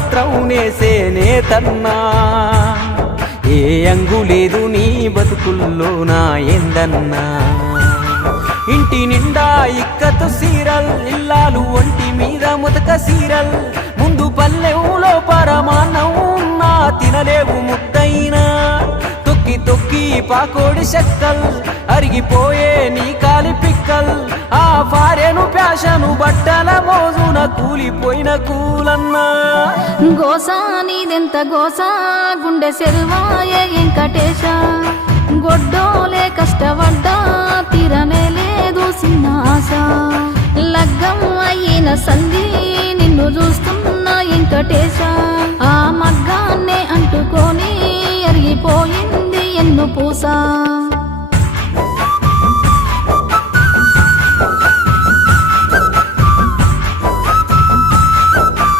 వస్త్రం నేసేనే తన్నా ఏ అంగు లేదు నీ బతుకుల్లో నా ఎందన్నా ఇంటి నిండా ఇక్కతో సీరల్ ఇల్లాలు ఒంటి మీద ముతక సీరల్ ముందు పల్లెవులో పరమాన్నం ఉన్నా తినలేవు ముద్దైనా తొక్కి తొక్కి పాకోడి చెక్కల్ అరిగిపోయే నీ కాలి పిక్కల్ ఆ ఫారెను ప్యాషను బట్టల మోజున కూలిపోయిన కూలన్నా గోసా నీదెంత గోసా గుండె సెరువాయే వెంకటేశ గొడ్డోలే కష్టపడ్డా తీరనే లేదు చిన్న ఆశ లగ్గం అయిన సంధి నిన్ను చూస్తున్నా వెంకటేశ ఆ మగ్గాన్నే అంటుకొని అరిగిపోయింది ఎన్ను పూస